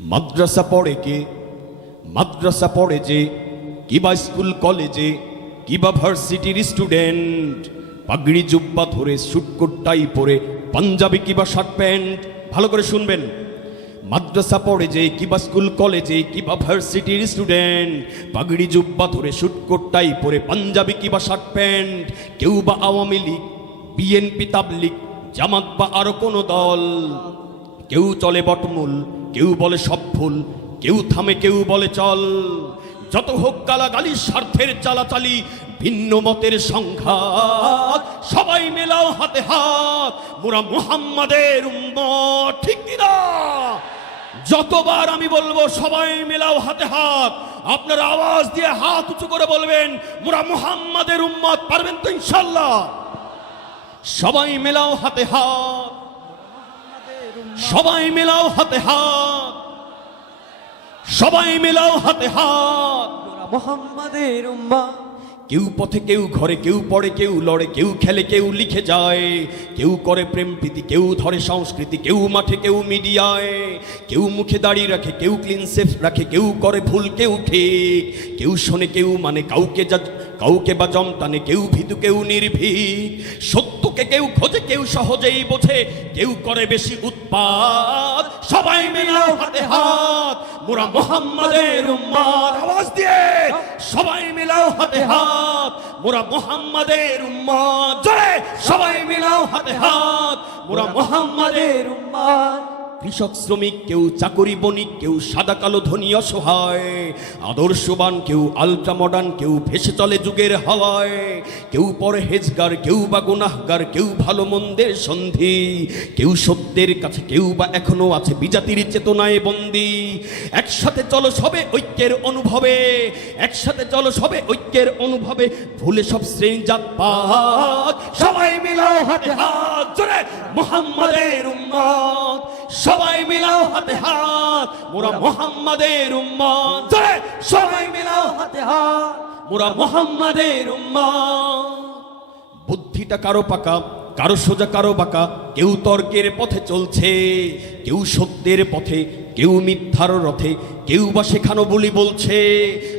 মাদ্রাসা পড়ে কে? মাদ্রাসা পড়ে যে? কিবা স্কুল, কলেজে? কিবা ভার্সিটির স্টুডেন্ট? পাগড়ি জুব্বা ধরে সুটকোট্টাই পরে পাঞ্জাবি কিবা শার্ট প্যান্ট? ভালো করে শুনবেন। মাদ্রাসা পড়ে যে? কিবা স্কুল, কলেজে? কিবা ভার্সিটির স্টুডেন্ট? পাগড়ি জুব্বা ধরে সুটকোট্টাই পরে পাঞ্জাবি কিবা শার্ট প্যান্ট? কেউ বা আওয়ামী লীগ, বিএনপি তাবলিগ, জামাত বা আরও কোনো দল? কেউ চলে বটমূল, কেউ বলে সব ভুল কেউ থামে, কেউ বলে চল। যত হোক গালাগালির স্বার্থের চালাচালি, ভিন্ন মতের সংঘাত, সবাই মেলাও হাতে হাত। মোরা মুহাম্মাদের ঠিক কিনা যতবার আমি বলব, সবাই মেলাও হাতে হাত। আপনার আওয়াজ দিয়ে হাত উঁচু করে বলবেন, মোরা মুহাম্মাদের উম্মত, পারবেন তো ইনশাল্লাহ সবাই মেলাও হাতে হাত। সবাই মিলাও হাতে হাত। সবাই মিলাও হাতে হাত। মোহাম্মদের উম্মা। কেউ পথে কেউ ঘরে কেউ পড়ে কেউ লড়ে কেউ খেলে কেউ লিখে যায়। কেউ করে প্রেম প্রীতি কেউ ধরে সংস্কৃতি কেউ মাঠে কেউ মিডিয়ায়। কেউ মুখে দাঁড়িয়ে রাখে কেউ ক্লিন সেফ রাখে কেউ করে ভুল কেউ ঠিক। কেউ শোনে কেউ মানে কাউকে যা কাউকে বা জম টানে কেউ ভীতু কেউ নির্ভীক। সত্যকে কেউ খোঁজে, কেউ সহজেই বোঝে, কেউ করে বেশি উৎপাদ সবাই মিলাও হাতে হাত, মোরা মোহাম্মদের উম্মাদ। আওয়াজ দিয়ে, সবাই মিলাও হাতে হাত, মোরা মোহাম্মদের উম্মাদ। জয় সবাই মিলাও হাতে হাত, মোরা মোহাম্মদের উম্মা কৃষক শ্রমিক, কেউ চাকরি বণিক, কেউ সাদা কালো ধনী অসহায়। আদর্শবান, কেউ আলট্রা মডার্ন কেউ ভেসে চলে যুগের হাওয়ায়। কেউ পরে হেজগার কেউ বা গুনাহগার, কেউ ভালো মন্দের সন্ধি। কেউ সত্যের কাছে, কেউ বা এখনও আছে বিজাতির চেতনায় বন্দি। একসাথে চলো সবে ঐক্যের অনুভবে। একসাথে চলো সবে ঐক্যের অনুভবে। ভুলে সব শ্রেণি জাত পাত সবাই মিলাও হাতে হাত। জোরে, মোহাম্মদের উম্মত। সবাই মিলাও হাতে হাত। মোরা মোহাম্মদের উম্মত। জোরে, সবাই মিলাও হাতে হাত। মোরা মোহাম্মদের উম্মত। বুদ্ধিটা কারও পাকা? কারও সোজা, কারও বাঁকা, কেউ তর্কের পথে চলছে, কেউ সত্যের পথে, কেউ মিথ্যার রথে, কেউ বা শেখানো বলি বলছে,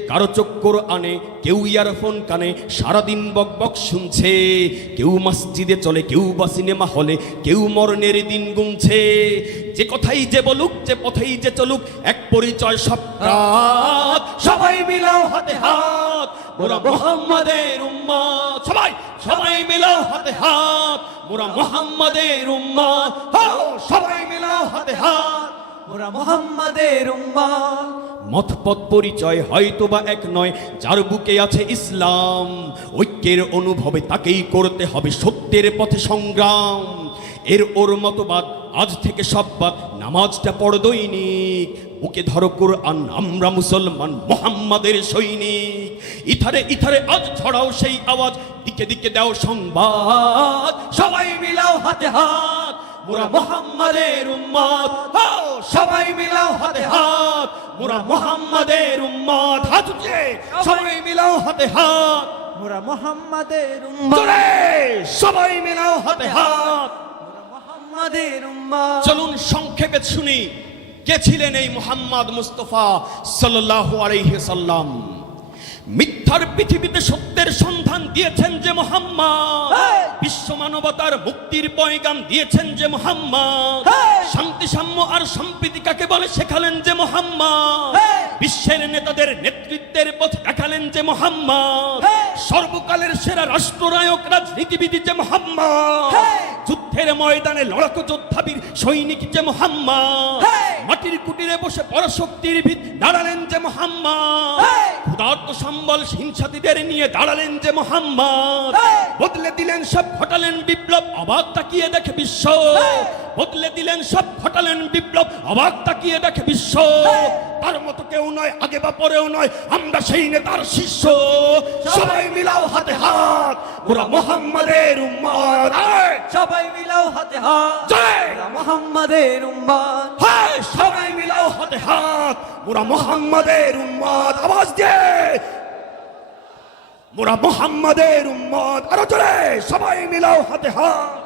কারও চক্কর আনে, কেউ ইয়ারফোন কানে, সারাদিন বক বক শুনছে, কেউ মসজিদে চলে, কেউ বা সিনেমা হলে, কেউ মরণের দিন গুনছে, যে কথাই যে বলুক, যে পথেই যে চলুক, এক পরিচয় সব সবাই মিলাও হাতে হাত। মোরা মোহাম্মদের উম্মত। সবাই সবাই মিলাও হাতে হাত। মোরা মোহাম্মদের উম্মত। সবাই মিলাও হাতে হাত। মোরা মোহাম্মদের উম্মা মতপথ পরিচয় হয়তো বা এক নয়, যার বুকে আছে ইসলাম। ঐক্যের অনুভবে তাকেই করতে হবে সত্যের পথে সংগ্রাম। এর ওর মতবাদ আজ থেকে সব বাদ নামাজটা পড় দৈনিক। বুকে ধরো কোরআন আমরা মুসলমান মোহাম্মদের সৈনিক। ইথারে ইথারে আজ ছড়াও সেই আওয়াজ দিকে দিকে দাও সংবাদ। সবাই মিলাও হাতে হাত মোরা মোহাম্মদের উম্মত হাও, সবাই মিলাও হাতে হাত মোরা মোহাম্মদের উম্মত হাত সবাই মিলাও হাতে হাত মোরা মোহাম্মদের উম্মা জোরে সবাই মিলাও হাতে হাত। চলুন সংক্ষেপে শুনি কে ছিলেন এই মুহাম্মদ মুস্তফা সাল্লাম? মিথ্যার পৃথিবীতে সত্যের সন্ধান দিয়েছেন যে মোহাম্মদ। বিশ্ব মানবতার মুক্তির পয়গাম দিয়েছেন যে মোহাম্মদ! শান্তি সাম্য আর সম্প্রীতি কাকে বলে শেখালেন যে মোহাম্মদ! বিশ্বের নেতাদের নেতৃত্বের পথ দেখালেন যে মোহাম্মদ! সর্বকালের সেরা রাষ্ট্রনায়ক রাজনীতিবিদ যে মোহাম্মদ। যুদ্ধের ময়দানে লড়াকু যোদ্ধাবীর সৈনিক যে মোহাম্মদ মাটির কুটিরে বসে পরাশক্তির ভিত দাঁড়ালেন যে মোহাম্মদ! ক্ষুধার্ত সম্বল হিংসাতীদের নিয়ে দাঁড়ালেন যে মোহাম্মদ! বদলে দিলেন সব ঘটালেন বিপ্লব অবাক তাকিয়ে দেখে বিশ্ব! বদলে দিলেন সব ঘটালেন বিপ্লব অবাক তাকিয়ে দেখে বিশ্ব! তার মতো কেউ নয় আগে বা পরেও নয় আমরা সেই নেতার শিষ্য। সবাই মিলাও হাতে হাত ওরা মোহাম্মদের উম্মত আয়! সবাই মিলাও হাতে হাত জয়! মোহাম্মদের উম্মা হায়! সবাই মিলাও হাতে হাত মোরা মোহাম্মদের উম্মত আওয়াজ দে মোরা মোহাম্মদের উম্মত আরও জোরে! সবাই মিলাও হাতে হাত।